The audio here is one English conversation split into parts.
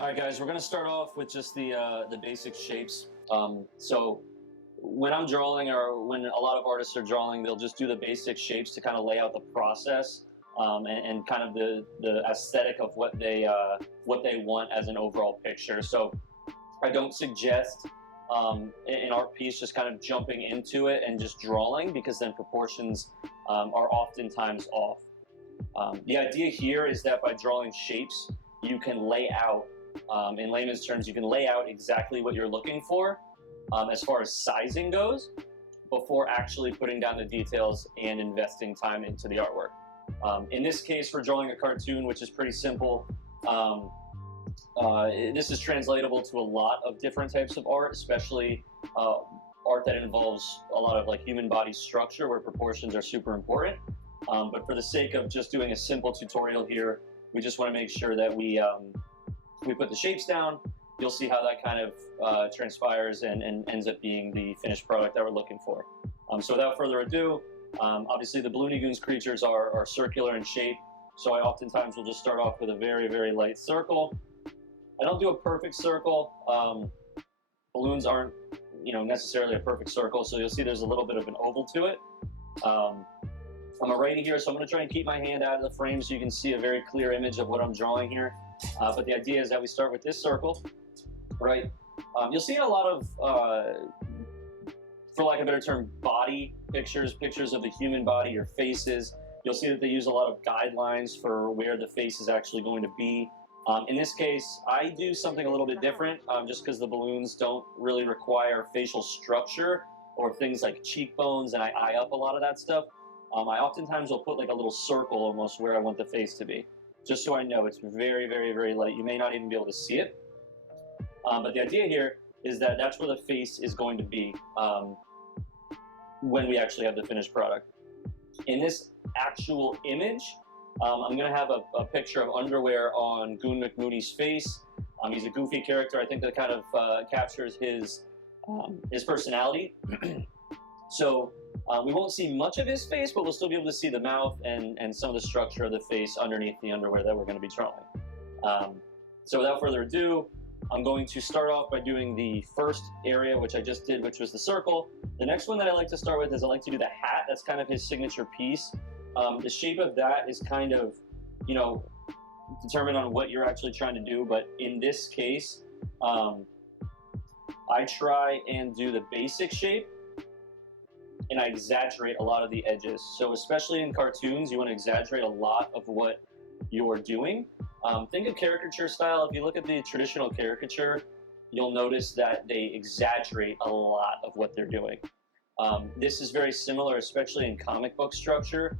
All right, guys, we're going to start off with just the basic shapes. So when I'm drawing, or when a lot of artists are drawing, they'll just do the basic shapes to kind of lay out the process and kind of the aesthetic of what they want as an overall picture. So I don't suggest an art piece just kind of jumping into it and just drawing, because then proportions are oftentimes off. The idea here is that by drawing shapes, you can lay out, in layman's terms, you can lay out exactly what you're looking for as far as sizing goes, before actually putting down the details and investing time into the artwork. In this case, we're drawing a cartoon, which is pretty simple. This is translatable to a lot of different types of art, especially art that involves a lot of like human body structure, where proportions are super important. But for the sake of just doing a simple tutorial here, we just want to make sure that we put the shapes down. You'll see how that kind of transpires and ends up being the finished product that we're looking for. So without further ado, obviously the Balloony Goons creatures are circular in shape, so I oftentimes will just start off with a very, very light circle. I don't do a perfect circle. Balloons aren't, necessarily a perfect circle, so you'll see there's a little bit of an oval to it. I'm a righty here, so I'm going to try and keep my hand out of the frame so you can see a very clear image of what I'm drawing here. But the idea is that we start with this circle, right? You'll see a lot of, for lack of a better term, body pictures of the human body, your faces. You'll see that they use a lot of guidelines for where the face is actually going to be. In this case, I do something a little bit different, just because the balloons don't really require facial structure or things like cheekbones, and I eye up a lot of that stuff. I oftentimes will put like a little circle almost where I want the face to be, just so I know it's very, very, very light. You may not even be able to see it. But the idea here is that that's where the face is going to be when we actually have the finished product. In this actual image, I'm going to have a picture of underwear on Goon McMooney's face. He's a goofy character. I think that kind of captures his personality. So we won't see much of his face, but we'll still be able to see the mouth and some of the structure of the face underneath the underwear that we're going to be drawing. So without further ado, I'm going to start off by doing the first area, which I just did, which was the circle. The next one that I like to start with is I like to do the hat. That's kind of his signature piece. The shape of that is kind of, determined on what you're actually trying to do. But in this case, I try and do the basic shape, and I exaggerate a lot of the edges. So especially in cartoons, you want to exaggerate a lot of what you're doing. Think of caricature style. If you look at the traditional caricature, you'll notice that they exaggerate a lot of what they're doing. This is very similar, especially in comic book structure.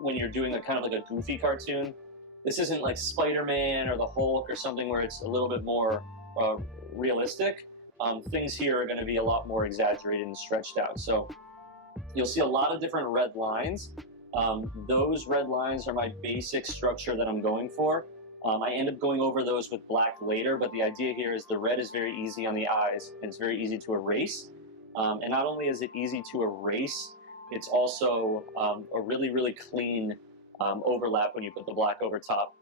When you're doing a kind of like a goofy cartoon, this isn't like Spider-Man or the Hulk or something where it's a little bit more realistic. Things here are going to be a lot more exaggerated and stretched out. So you'll see a lot of different red lines. Those red lines are my basic structure that I'm going for. I end up going over those with black later, but the idea here is the red is very easy on the eyes, and it's very easy to erase. And not only is it easy to erase, it's also a really, really clean overlap when you put the black over top.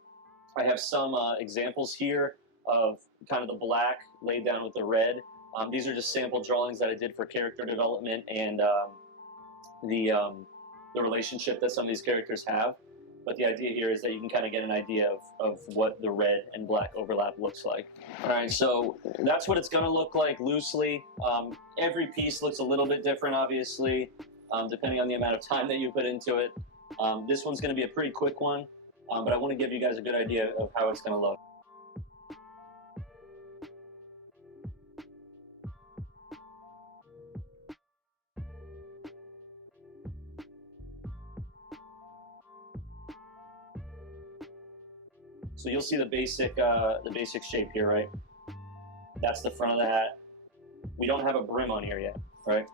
I have some examples here of kind of the black laid down with the red. These are just sample drawings that I did for character development and the relationship that some of these characters have. But the idea here is that you can kind of get an idea of what the red and black overlap looks like. All right, so that's what it's going to look like loosely. Every piece looks a little bit different, obviously, depending on the amount of time that you put into it. This one's going to be a pretty quick one, but I want to give you guys a good idea of how it's going to look. So you'll see the basic shape here, right? That's the front of the hat. We don't have a brim on here yet, right?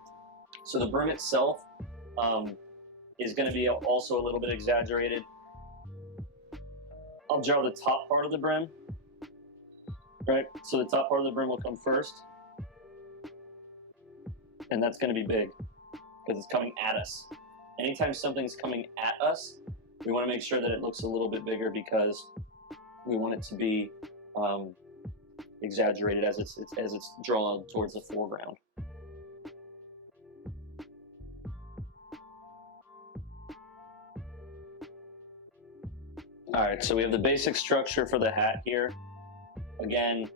So the brim itself is going to be also a little bit exaggerated. I'll draw the top part of the brim, right? So the top part of the brim will come first, and that's going to be big because it's coming at us. Anytime something's coming at us, we want to make sure that it looks a little bit bigger because we want it to be exaggerated as it's drawn towards the foreground. All right, so we have the basic structure for the hat here. Again,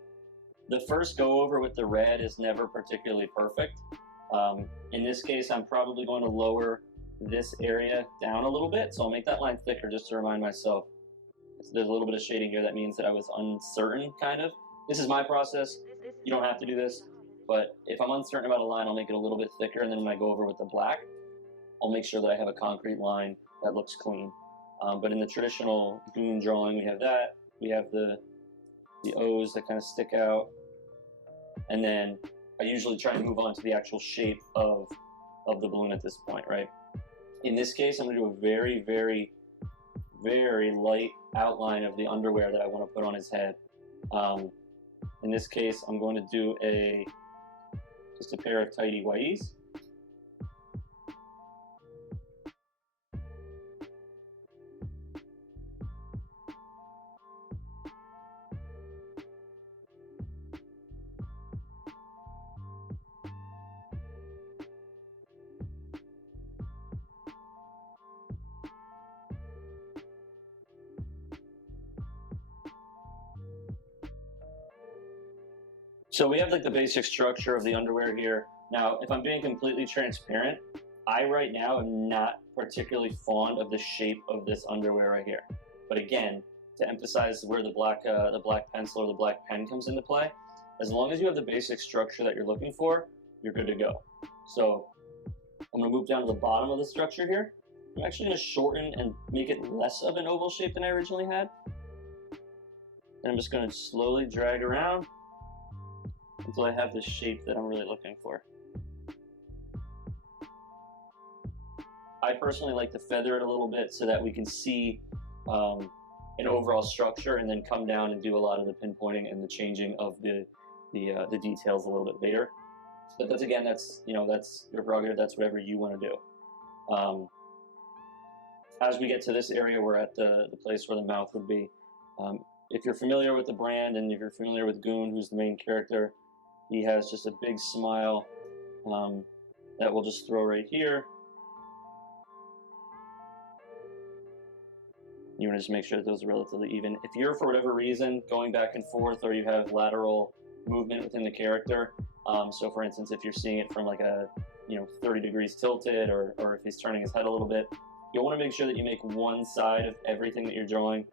the first go over with the red is never particularly perfect. In this case, I'm probably going to lower this area down a little bit, so I'll make that line thicker just to remind myself. There's a little bit of shading here that means that I was uncertain, kind of. This is my process. You don't have to do this, but if I'm uncertain about a line, I'll make it a little bit thicker, and then when I go over with the black, I'll make sure that I have a concrete line that looks clean. But in the traditional Goon drawing, we have that. We have the O's that kind of stick out. And then I usually try and move on to the actual shape of the balloon at this point, right? In this case, I'm going to do a very, very, very light outline of the underwear that I want to put on his head. In this case, I'm going to do just a pair of tighty whities. So we have like the basic structure of the underwear here. Now, if I'm being completely transparent, I right now am not particularly fond of the shape of this underwear right here. But again, to emphasize where the black pencil or the black pen comes into play, as long as you have the basic structure that you're looking for, you're good to go. So I'm gonna move down to the bottom of the structure here. I'm actually gonna shorten and make it less of an oval shape than I originally had. And I'm just gonna slowly drag around until I have the shape that I'm really looking for. I personally like to feather it a little bit so that we can see an overall structure, and then come down and do a lot of the pinpointing and the changing of the details a little bit later. But that's, again, that's your prerogative. That's whatever you want to do. As we get to this area, we're at the place where the mouth would be. If you're familiar with the brand, and if you're familiar with Goon, who's the main character, he has just a big smile that we'll just throw right here. You want to just make sure that those are relatively even. If you're, for whatever reason, going back and forth, or you have lateral movement within the character, so for instance, if you're seeing it from like a 30 degrees tilted, or if he's turning his head a little bit, you'll want to make sure that you make one side of everything that you're drawing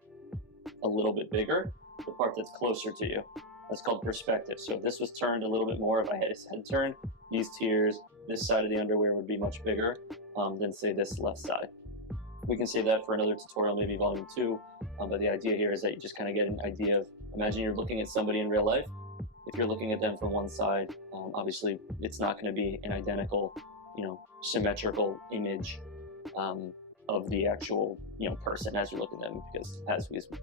a little bit bigger, the part that's closer to you. That's called perspective. So if this was turned a little bit more, if I had his head turned, these tiers, this side of the underwear would be much bigger than, say, this left side. We can save that for another tutorial, maybe volume 2. But the idea here is that you just kind of get an idea of, imagine you're looking at somebody in real life. If you're looking at them from one side, obviously it's not going to be an identical, symmetrical image of the actual, person as you're looking at them, because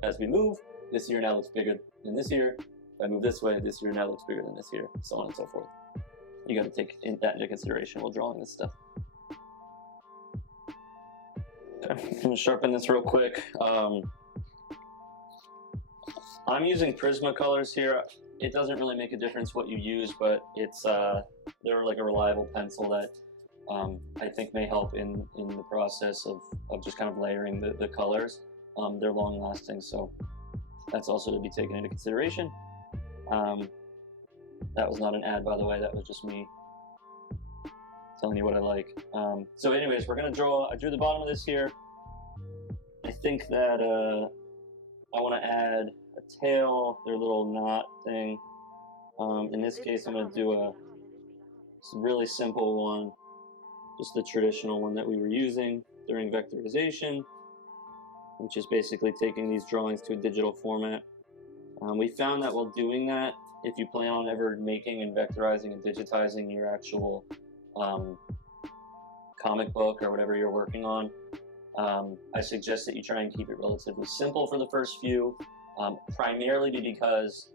as we move, this ear now looks bigger than this ear. If I move this way, this ear now looks bigger than this ear, so on and so forth. You got to take that into consideration while drawing this stuff. Okay, I'm going to sharpen this real quick. I'm using Prismacolors here. It doesn't really make a difference what you use, but it's they're like a reliable pencil that I think may help in the process of just kind of layering the colors. They're long lasting, so that's also to be taken into consideration. That was not an ad, by the way. That was just me telling you what I like. So anyways, we're gonna I drew the bottom of this here. I think that I want to add a tail, their little knot thing. In this case, I'm gonna do a really simple one, just the traditional one that we were using during vectorization, which is basically taking these drawings to a digital format. We found that while doing that, if you plan on ever making and vectorizing and digitizing your actual comic book or whatever you're working on, I suggest that you try and keep it relatively simple for the first few, primarily because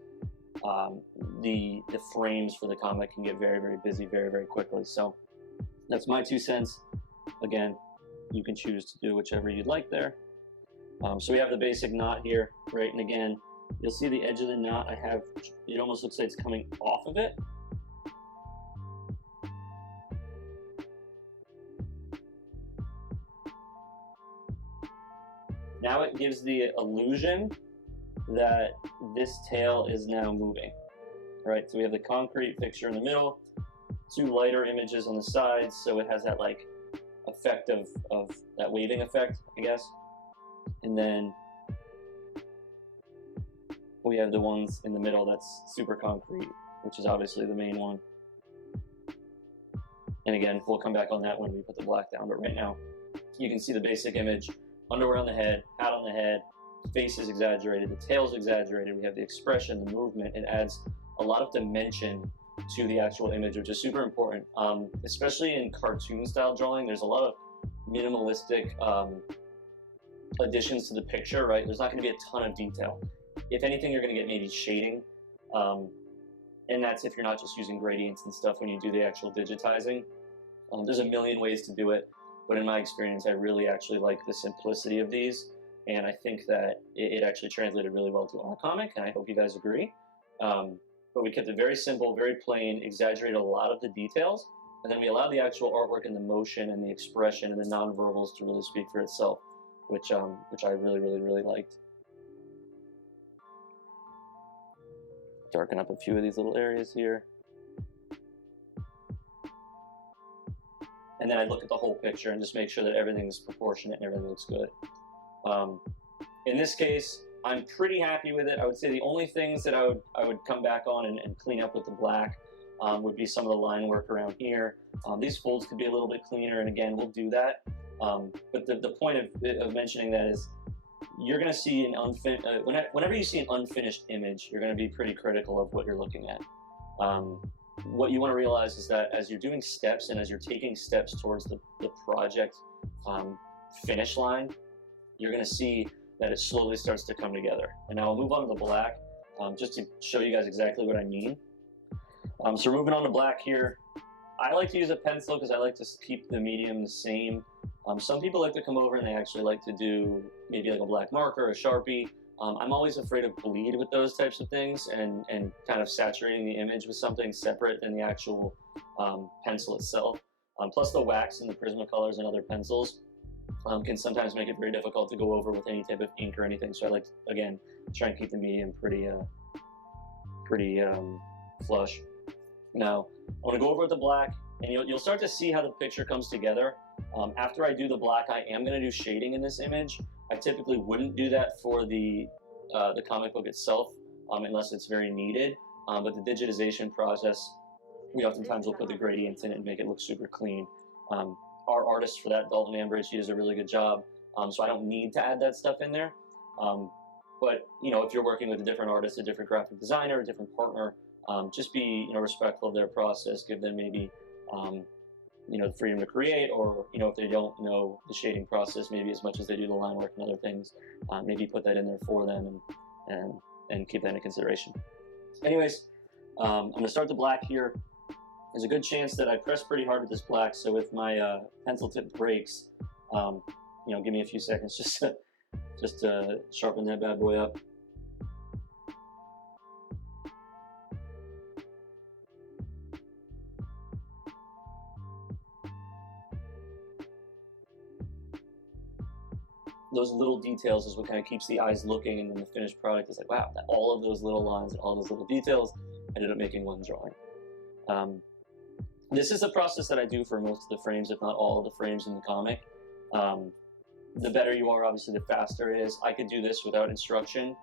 the frames for the comic can get very, very busy very, very quickly. So that's my 2 cents. Again, you can choose to do whichever you'd like there. So we have the basic knot here, right? And again, You'll see the edge of the knot I have, it almost looks like it's coming off of it. Now it gives the illusion that this tail is now moving, right? So we have the concrete picture in the middle, two lighter images on the sides, so it has that like effect of that waving effect, I guess. And then we have the ones in the middle that's super concrete, which is obviously the main one. And again, we'll come back on that when we put the black down, but right now you can see the basic image: underwear on the head, hat on the head, face is exaggerated, the tail's exaggerated, we have the expression, the movement. It adds a lot of dimension to the actual image, which is super important. Especially in cartoon style drawing, there's a lot of minimalistic additions to the picture, right? There's not going to be a ton of detail. If anything, you're going to get maybe shading, and that's if you're not just using gradients and stuff when you do the actual digitizing. There's a million ways to do it, but in my experience, I really actually like the simplicity of these, and I think that it actually translated really well to our comic, and I hope you guys agree. But we kept it very simple, very plain, exaggerated a lot of the details, and then we allowed the actual artwork and the motion and the expression and the nonverbals to really speak for itself, which I really, really, really liked. Darken up a few of these little areas here. And then I look at the whole picture and just make sure that everything's proportionate and everything looks good. In this case, I'm pretty happy with it. I would say the only things that I would come back on and clean up with the black would be some of the line work around here. These folds could be a little bit cleaner, and again, we'll do that. But the point of mentioning that is, you're going to see an whenever you see an unfinished image, you're going to be pretty critical of what you're looking at. What you want to realize is that as you're doing steps and as you're taking steps towards the project finish line, you're going to see that it slowly starts to come together. And now I'll move on to the black, just to show you guys exactly what I mean. So we're moving on to black here. I like to use a pencil because I like to keep the medium the same. Some people like to come over and they actually like to do maybe like a black marker, a Sharpie. I'm always afraid of bleed with those types of things and kind of saturating the image with something separate than the actual pencil itself. Plus the wax and the Prismacolors and other pencils can sometimes make it very difficult to go over with any type of ink or anything. So I like to, again, try and keep the medium pretty flush. Now, I want to go over with the black, and you'll start to see how the picture comes together. After I do the black, I am going to do shading in this image. I typically wouldn't do that for the comic book itself unless it's very needed. But the digitization process, we oftentimes will put the gradients in it and make it look super clean. Our artist for that, Dalton Ambridge, he does a really good job. So I don't need to add that stuff in there. But if you're working with a different artist, a different graphic designer, a different partner, just be respectful of their process. Give them maybe the freedom to create, or if they don't know the shading process maybe as much as they do the line work and other things, maybe put that in there for them and keep that in consideration. Anyways, I'm going to start the black here. There's a good chance that I press pretty hard with this black, so if my pencil tip breaks, give me a few seconds just to sharpen that bad boy up. Those little details is what kind of keeps the eyes looking, and then the finished product is like, wow, all of those little lines and all those little details ended up making one drawing. This is a process that I do for most of the frames, if not all of the frames in the comic. The better you are, obviously, the faster it is. I could do this without instruction.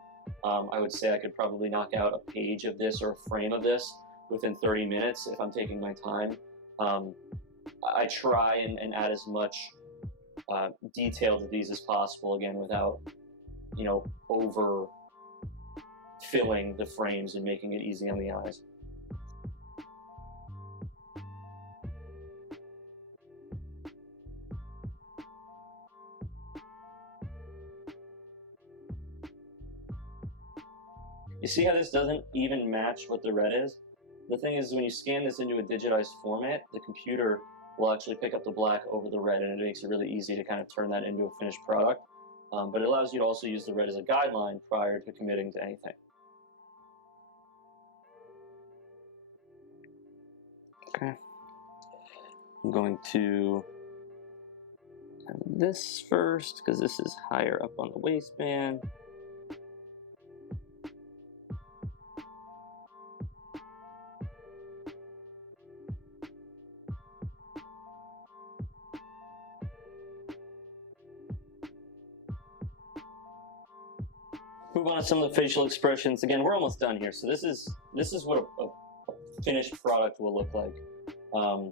I would say I could probably knock out a page of this or a frame of this within 30 minutes if I'm taking my time. I try and add as much detail to these as possible, again, without over filling the frames and making it easy on the eyes. You see how this doesn't even match what the red is? The thing is, when you scan this into a digitized format, the computer will actually pick up the black over the red, and it makes it really easy to kind of turn that into a finished product. but it allows you to also use the red as a guideline prior to committing to anything. Okay, I'm going to have this first because this is higher up on the waistband. Move on to some of the facial expressions. Again, we're almost done here. So this is what a finished product will look like. I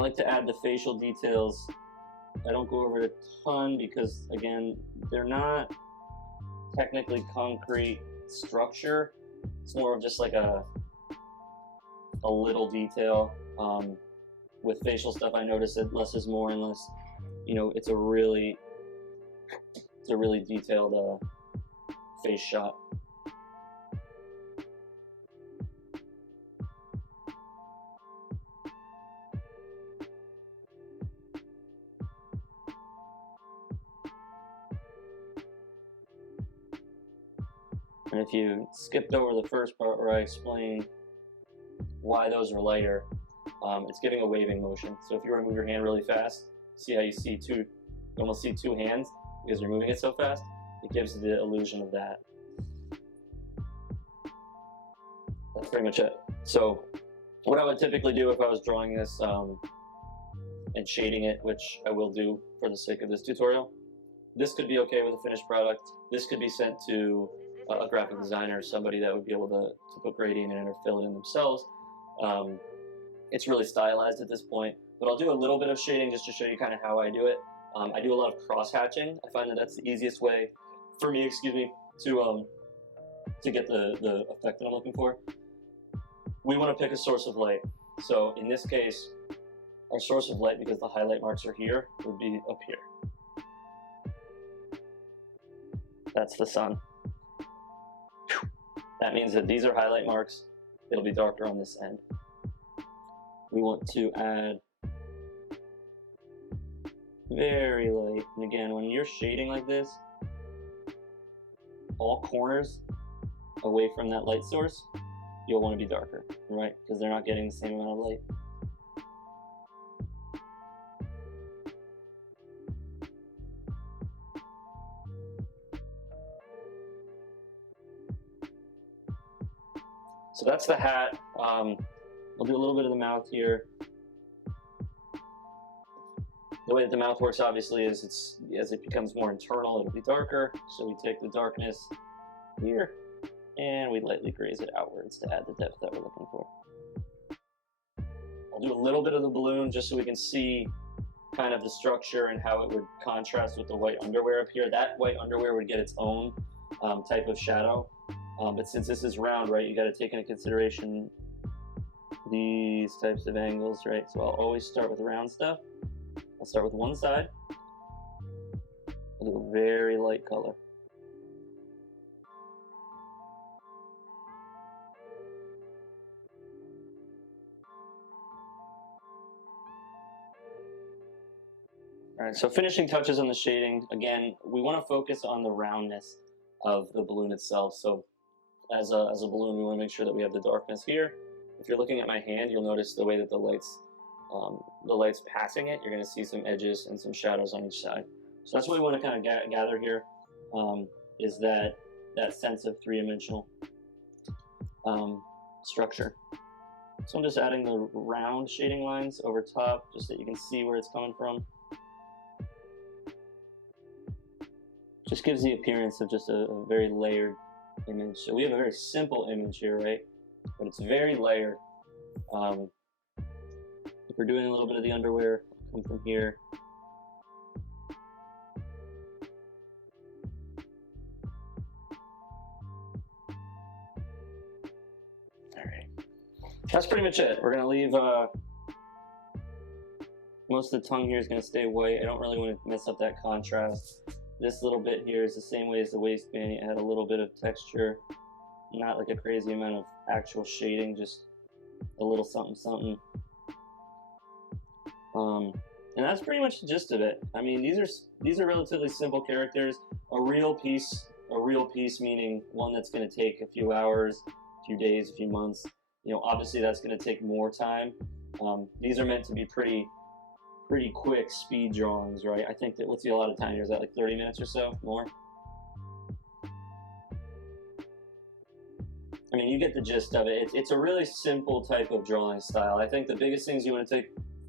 like to add the facial details. I don't go over it a ton because, again, they're not technically concrete structure. It's more of just like a little detail. With facial stuff, I notice that less is more, unless, you know, it's a really detailed face shot. And if you skipped over the first part where I explain why those are lighter, it's giving a waving motion. So if you were to move your hand really fast, see how you almost see two hands because you're moving it so fast? It gives the illusion of that. That's pretty much it. So what I would typically do if I was drawing this and shading it, which I will do for the sake of this tutorial, this could be okay with a finished product. This could be sent to a graphic designer, somebody that would be able to put gradient in it or fill it in themselves. It's really stylized at this point, but I'll do a little bit of shading just to show you kind of how I do it. I do a lot of cross hatching. I find that that's the easiest way for me, to get the effect that I'm looking for. We want to pick a source of light. So in this case, our source of light, because the highlight marks are here, would be up here. That's the sun. That means that these are highlight marks. It'll be darker on this end. We want to add very light. And again, when you're shading like this, all corners away from that light source, you'll want to be darker, right? Because they're not getting the same amount of light. So that's the hat. I'll do a little bit of the mouth here. The way that the mouth works, obviously, is as it becomes more internal, it'll be darker. So we take the darkness here, and we lightly graze it outwards to add the depth that we're looking for. I'll do a little bit of the balloon just so we can see kind of the structure and how it would contrast with the white underwear up here. That white underwear would get its own type of shadow. But since this is round, right, you got to take into consideration these types of angles, right? So I'll always start with round stuff. I'll start with one side. I'll do a very light color. All right, so finishing touches on the shading. Again, we want to focus on the roundness of the balloon itself. So as a balloon, we want to make sure that we have the darkness here. If you're looking at my hand, you'll notice the way that the light's passing it. You're going to see some edges and some shadows on each side. So that's what we want to kind of gather here, is that sense of three-dimensional structure. So I'm just adding the round shading lines over top, just so that you can see where it's coming from. Just gives the appearance of just a very layered image. So we have a very simple image here, right? But it's very layered. If we're doing a little bit of the underwear, come from here. All right. That's pretty much it. We're gonna leave most of the tongue here is gonna stay white. I don't really want to mess up that contrast. This little bit here is the same way as the waistband. It had a little bit of texture, not like a crazy amount of actual shading, just a little something something. And that's pretty much the gist of it. I mean, these are relatively simple characters. A real piece meaning one that's going to take a few hours, a few days, a few months. You know, obviously that's going to take more time. These are meant to be pretty quick speed drawings, right? I think that, what's the allotted time here? Is that like 30 minutes or so? More? I mean, you get the gist of it. It's a really simple type of drawing style. I think the biggest things you want to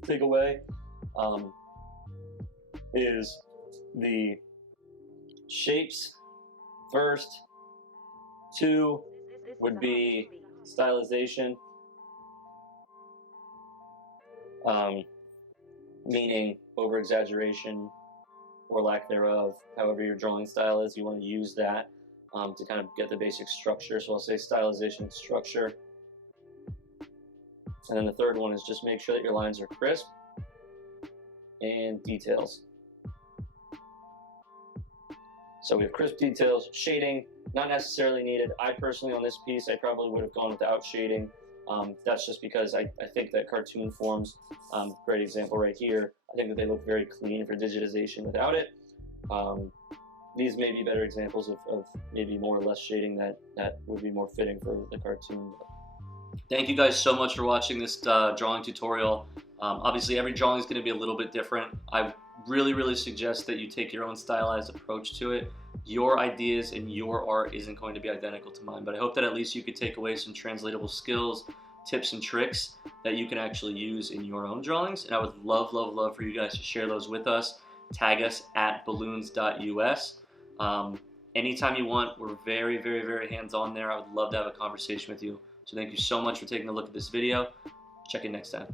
take away is the shapes first. 2 would be stylization, meaning over exaggeration or lack thereof. However your drawing style is, you want to use that to kind of get the basic structure. So I'll say stylization, structure. And then the third one is just make sure that your lines are crisp and details. So we have crisp details, shading, not necessarily needed. I personally, on this piece, I probably would have gone without shading. That's just because I think that cartoon forms, great example right here, I think that they look very clean for digitization without it. These may be better examples of maybe more or less shading that would be more fitting for the cartoon. Thank you guys so much for watching this drawing tutorial. Obviously every drawing is going to be a little bit different. I really suggest that you take your own stylized approach to it. Your ideas and your art isn't going to be identical to mine, but I hope that at least you could take away some translatable skills, tips and tricks that you can actually use in your own drawings. And I would love for you guys to share those with us. Tag us at balloons.us. Anytime you want, we're very hands-on there. I would love to have a conversation with you. So thank you so much for taking a look at this video. Check in next time.